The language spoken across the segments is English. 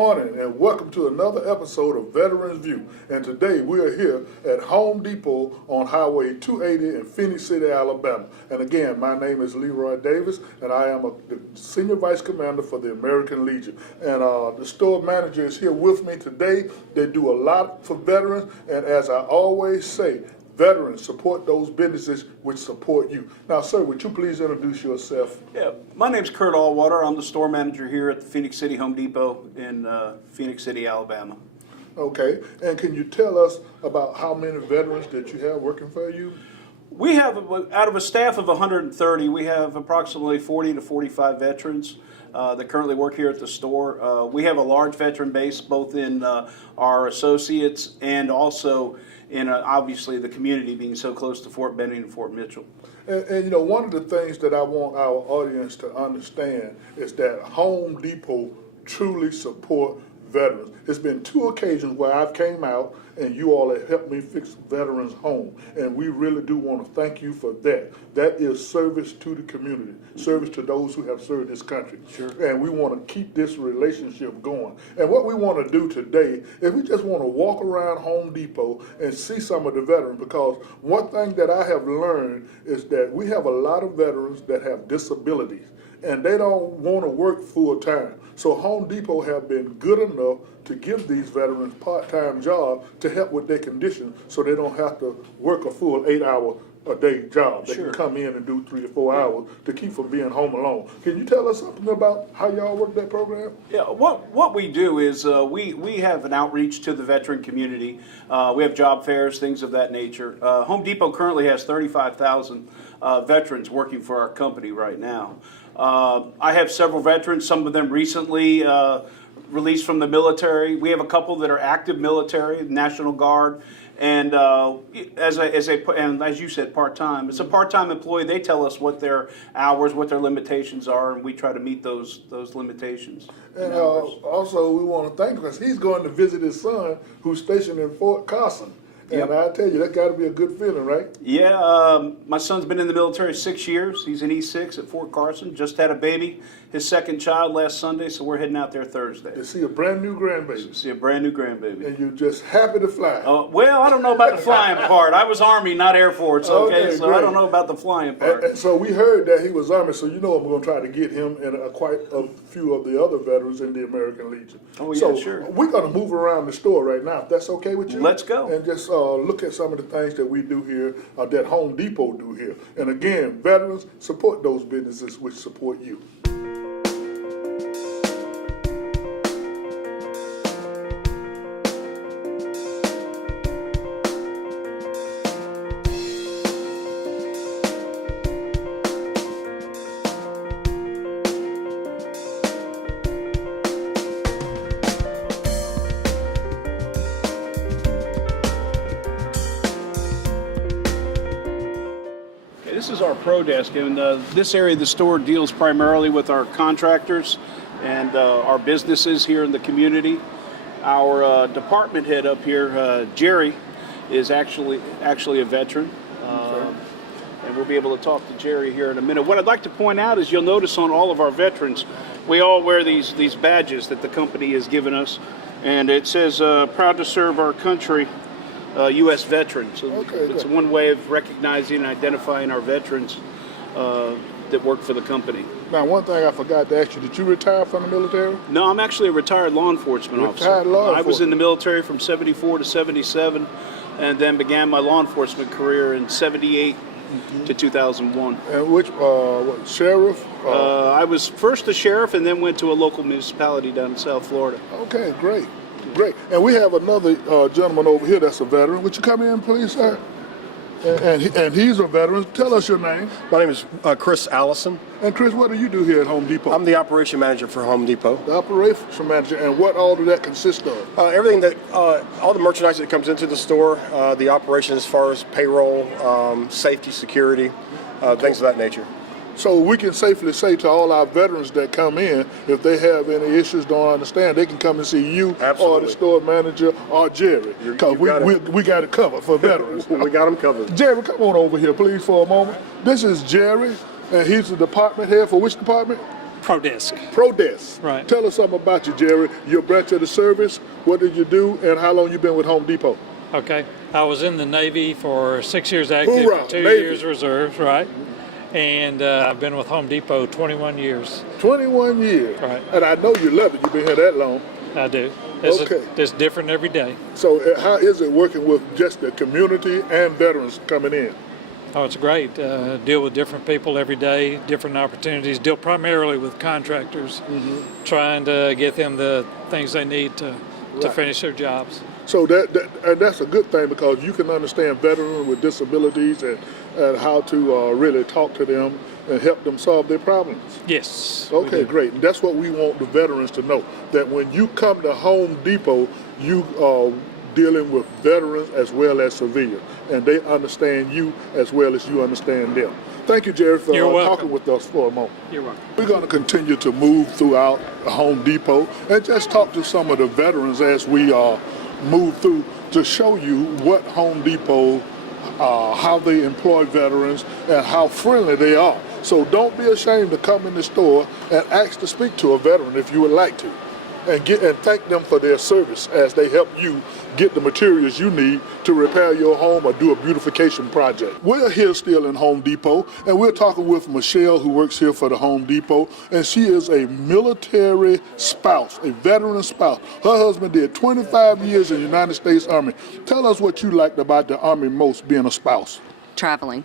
morning and welcome to another episode of Veterans View. And today we are here at Home Depot on Highway 280 in Phenix City, Alabama. And again, my name is Leroy Davis and I am the Senior Vice Commander for the American Legion. And the store manager is here with me today. They do a lot for veterans, and as I always say, veterans support those businesses which support you. Now, sir, would you please introduce yourself? Yeah, my name's Kurt Allwater. I'm the store manager here at the Phenix City Home Depot in Phenix City, Alabama. Okay, and can you tell us about how many veterans that you have working for you? We have, out of a staff of 130, we have approximately 40 to 45 veterans that currently work here at the store. We have a large veteran base, both in our associates and also in obviously the community, being so close to Fort Benning and Fort Mitchell. And you know, one of the things that I want our audience to understand is that Home Depot truly support veterans. It's been 2 occasions where I've came out and you all have helped me fix veterans' home, and we really do want to thank you for that. That is service to the community, service to those who have served this country. Sure. And we want to keep this relationship going. And what we want to do today is we just want to walk around Home Depot and see some of the veterans, because one thing that I have learned is that we have a lot of veterans that have disabilities and they don't want to work full time. So Home Depot have been good enough to give these veterans part-time jobs to help with their condition, so they don't have to work a full 8-hour-a-day job. They can come in and do 3 to 4 hours to keep from being home alone. Can you tell us something about how y'all work that program? Yeah, what we do is we have an outreach to the veteran community. We have job fairs, things of that nature. Home Depot currently has 35,000 veterans working for our company right now. I have several veterans, some of them recently released from the military. We have a couple that are active military, National Guard, and as you said, part-time. It's a part-time employee. They tell us what their hours, what their limitations are, and we try to meet those limitations. And also, we want to thank him because he's going to visit his son, who's stationed in Fort Carson. And I tell you, that got to be a good feeling, right? Yeah, my son's been in the military 6 years. He's in E6 at Fort Carson. Just had a baby, his second child last Sunday, so we're heading out there Thursday. To see a brand new grandbaby. See a brand new grandbaby. And you're just happy to fly. Well, I don't know about the flying part. I was Army, not Air Force, okay? So great. I don't know about the flying part. And so we heard that he was Army, so you know I'm going to try to get him and quite a few of the other veterans in the American Legion. Oh, yeah, so sure. We're going to move around the store right now, if that's okay with you. Let's go. And just look at some of the things that we do here, that Home Depot do here. And again, veterans, support those businesses which support you. This is our pro desk, and this area of the store deals primarily with our contractors and our businesses here in the community. Our department head up here, Jerry, is actually a veteran, and we'll be able to talk to Jerry here in a minute. What I'd like to point out is you'll notice on all of our veterans, we all wear these badges that the company has given us, and it says, proud to serve our country. U.S. veterans. So it's one way of recognizing and identifying our veterans that work for the company. Now, one thing I forgot to ask you, did you retire from the military? No, I'm actually a retired law enforcement officer. I was in the military from 74 to 77, and then began my law enforcement career in 78 to 2001. And which, sheriff? I was first a sheriff and then went to a local municipality down in South Florida. Okay, great. Great. And we have another gentleman over here that's a veteran. Would you come in, please, sir? And he's a veteran. Tell us your name. My name is Chris Allison. And Chris, what do you do here at Home Depot? I'm the operation manager for Home Depot. The operation manager. And what all does that consist of? Everything that, all the merchandise that comes into the store, the operation as far as payroll, safety, security, things of that nature. So we can safely say to all our veterans that come in, if they have any issues, don't understand, they can come and see you or the store manager or Jerry. Because we got it covered for veterans. We got them covered. Jerry, come on over here, please, for a moment. This is Jerry, and he's the department head for which department? ProDesk. ProDesk. Right. Tell us something about you, Jerry. Your branch of the service. What did you do, and how long you been with Home Depot? Okay. I was in the Navy for 6 years active, Hoorah, for 2 Navy. years reserves, right? And I've been with Home Depot 21 years. 21 years. Right. And I know you love it. You've been here that long. I do. Okay. It's different every day. So how is it working with just the community and veterans coming in? Oh, it's great. Deal with different people every day, different opportunities. Deal primarily with contractors, trying to get them the things they need to finish their jobs. So and that's a good thing, because you can understand veterans with disabilities and how to really talk to them and help them solve their problems. Yes. we Okay, do. great. And that's what we want the veterans to know, that when you come to Home Depot, you are dealing with veterans as well as civilians, and they understand you as well as you understand them. Thank you, Jerry, for You're welcome. talking with us for a moment. You're welcome. We're going to continue to move throughout Home Depot and just talk to some of the veterans as we move through, to show you what Home Depot, how they employ veterans and how friendly they are. So don't be ashamed to come in the store and ask to speak to a veteran if you would like to, and thank them for their service as they help you get the materials you need to repair your home or do a beautification project. We're here still in Home Depot, and we're talking with Michelle, who works here for the Home Depot, and she is a military spouse, a veteran spouse. Her husband did 25 years in the United States Army. Tell us what you liked about the Army most, being a spouse. Traveling.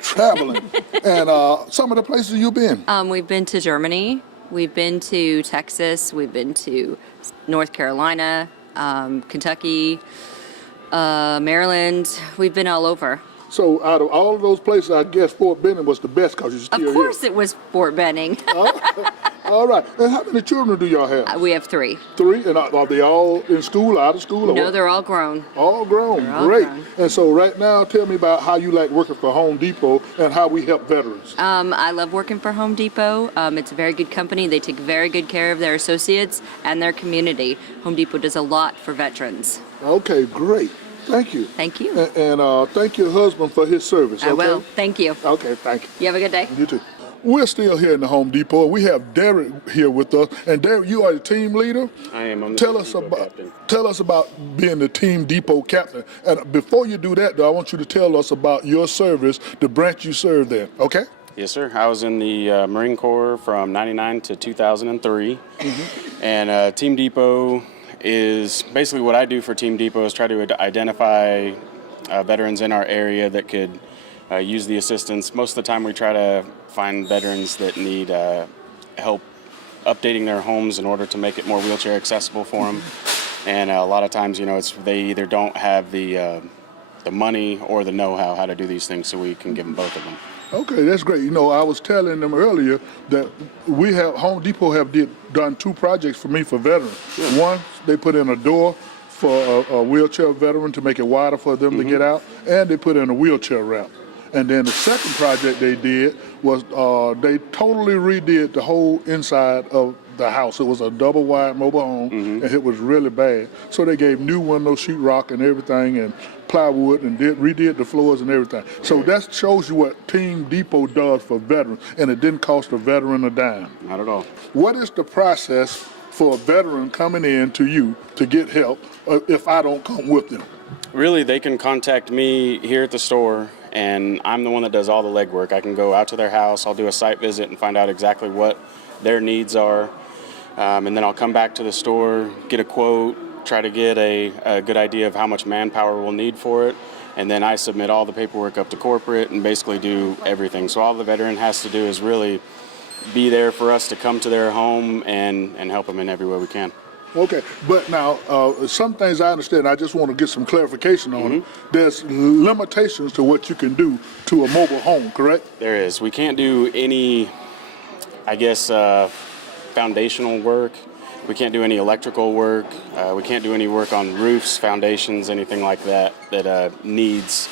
Traveling. And some of the places you've been. We've been to Germany. We've been to Texas. We've been to North Carolina, Kentucky, Maryland. We've been all over. So out of all of those places, I guess Fort Benning was the best, because you're still Of course it was Fort Benning. here. All right. And how many children do y'all have? We have 3. 3? And are they all in school, out of school? Or No, what? they're all grown. All grown. They're all Great. grown. And so right now, tell me about how you like working for Home Depot and how we help veterans. I love working for Home Depot. It's a very good company. They take very good care of their associates and their community. Home Depot does a lot for veterans. Okay, great. Thank you. Thank you. And thank your husband for his service. I Okay? will. Thank you. Okay, thank you. You have a good day. You too. We're still here in the Home Depot. We have Derek here with us, and Derek, you are the team leader. I am. I'm the Tell Team us Depot about captain. tell us about being the Team Depot captain. And before you do that, though, I want you to tell us about your service, the branch you serve there. Okay? Yes, sir. I was in the Marine Corps from '99 to 2003, and Team Depot is basically what I do for Team Depot is try to identify veterans in our area that could use the assistance. Most of the time, we try to find veterans that need help updating their homes in order to make it more wheelchair accessible for them. And a lot of times, they either don't have the money or the know-how how to do these things, so we can give them both of them. Okay, that's great. I was telling them earlier that we have Home Depot have done 2 projects for me for veterans. One, they put in a door for a wheelchair veteran to make it wider for them to get out, and they put in a wheelchair ramp. And then the second project they did was they totally redid the whole inside of the house. It was a double wide mobile home, and it was really bad. So they gave new windows, sheetrock, and everything, and plywood, and redid the floors and everything. So that shows you what Team Depot does for veterans, and it didn't cost a veteran a dime. Not at all. What is the process for a veteran coming in to you to get help if I don't come with them? Really, they can contact me here at the store, and I'm the one that does all the legwork. I can go out to their house, I'll do a site visit and find out exactly what their needs are, and then I'll come back to the store, get a quote, try to get a good idea of how much manpower we'll need for it, and then I submit all the paperwork up to corporate and basically do everything. So all the veteran has to do is really be there for us to come to their home and help them in every way we can. Okay, but now, some things I understand, I just want to get some clarification on it. There's limitations to what you can do to a mobile home, correct? There is. We can't do any, foundational work. We can't do any electrical work. We can't do any work on roofs, foundations, anything like that needs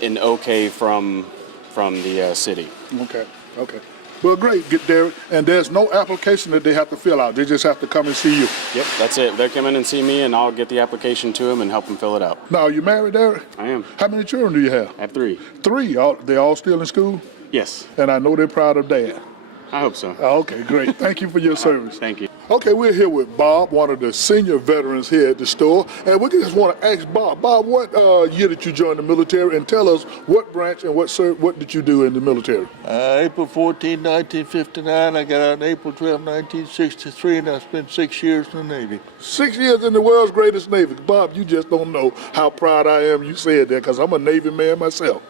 an okay from the city. Okay. Well, great, get there. And there's no application that they have to fill out. They just have to come and see you. Yep, that's it. They come in and see me, and I'll get the application to them and help them fill it out. Now, are you married, Derek? I am. How many children do you have? I have 3. 3. They all still in school? Yes. And I know they're proud of Dad. I hope so. Okay, great. Thank you for your service. Thank you. Okay, we're here with Bob, one of the senior veterans here at the store, and we just want to ask Bob, what year did you join the military, and tell us what branch and what did you do in the military? April 14, 1959. I got out on April 12, 1963, and I spent 6 years in the Navy. 6 years in the world's greatest Navy. Bob, you just don't know how proud I am you said that, because I'm a Navy man myself.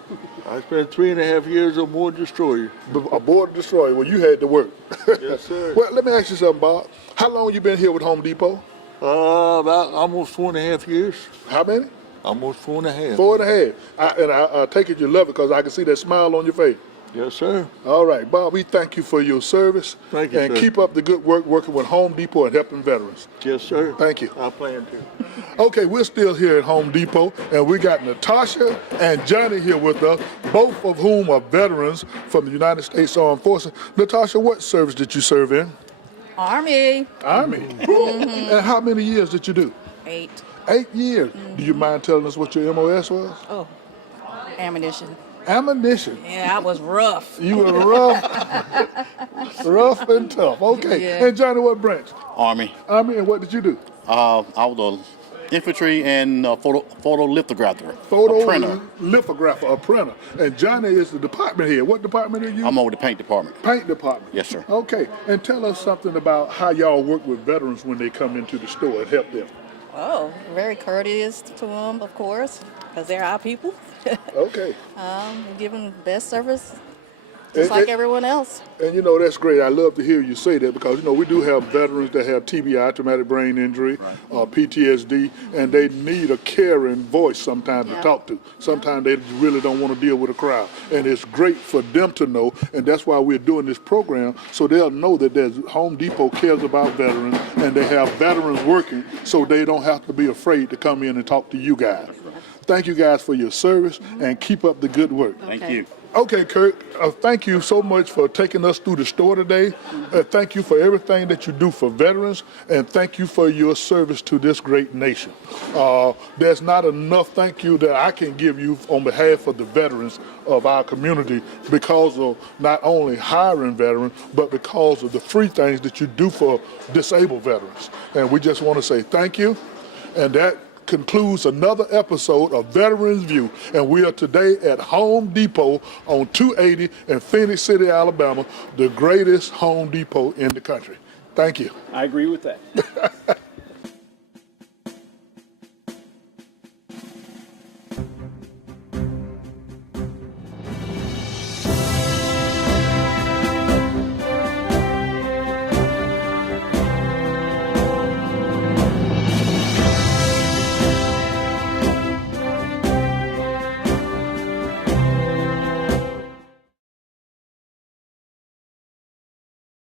I spent 3.5 years aboard destroyer. Aboard the destroyer, well, you had to work. Yes, sir. Well, let me ask you something, Bob. How long you been here with Home Depot? About almost 4.5 years. How many? Almost 4.5. 4.5. I take it you love it because I can see that smile on your face. Yes, sir. All right, Bob, we thank you for your service. Thank you, and sir. keep up the good work working with Home Depot and helping veterans. Yes, sir. Thank you. I plan to. Okay, we're still here at Home Depot, and we got Natasha and Johnny here with us, both of whom are veterans from the United States Armed Forces. Natasha, what service did you serve in? Army. Army. And how many years did you do? 8. 8 years. Do you mind telling us what your MOS was? Oh, ammunition. Ammunition. Yeah, I was rough. You were rough and tough. Okay. Yeah. And Johnny, what branch? Army. Army, and what did you do? I was a infantry and photo lithographer. Photo A printer. lithographer, a printer. And Johnny is the department head. What department are you? I'm over the paint department. Paint department. Yes, sir. Okay. And tell us something about how y'all work with veterans when they come into the store and help them. Oh, very courteous to them, of course, because they're our people. Okay. We give them the best service, And- just like and- everyone else. And you know, that's great. I love to hear you say that because, you know, we do have veterans that have TBI, traumatic brain injury, PTSD, and they need a caring voice sometimes to Yeah. talk to. Sometimes they really don't want to deal with a crowd. And it's great for them to know, and that's why we're doing this program, so they'll know that there's Home Depot cares about veterans, and they have veterans working, so they don't have to be afraid to come in and talk to you guys. Thank you guys for your service, and keep up the good work. Thank Okay. you. Okay, Kurt, thank you so much for taking us through the store today. Thank you for everything that you do for veterans, and thank you for your service to this great nation. There's not enough thank you that I can give you on behalf of the veterans of our community because of not only hiring veterans, but because of the free things that you do for disabled veterans. And we just want to say thank you, and that concludes another episode of Veterans View, and we are today at Home Depot on 280 in Phenix City, Alabama, the greatest Home Depot in the country. Thank you. I agree with that.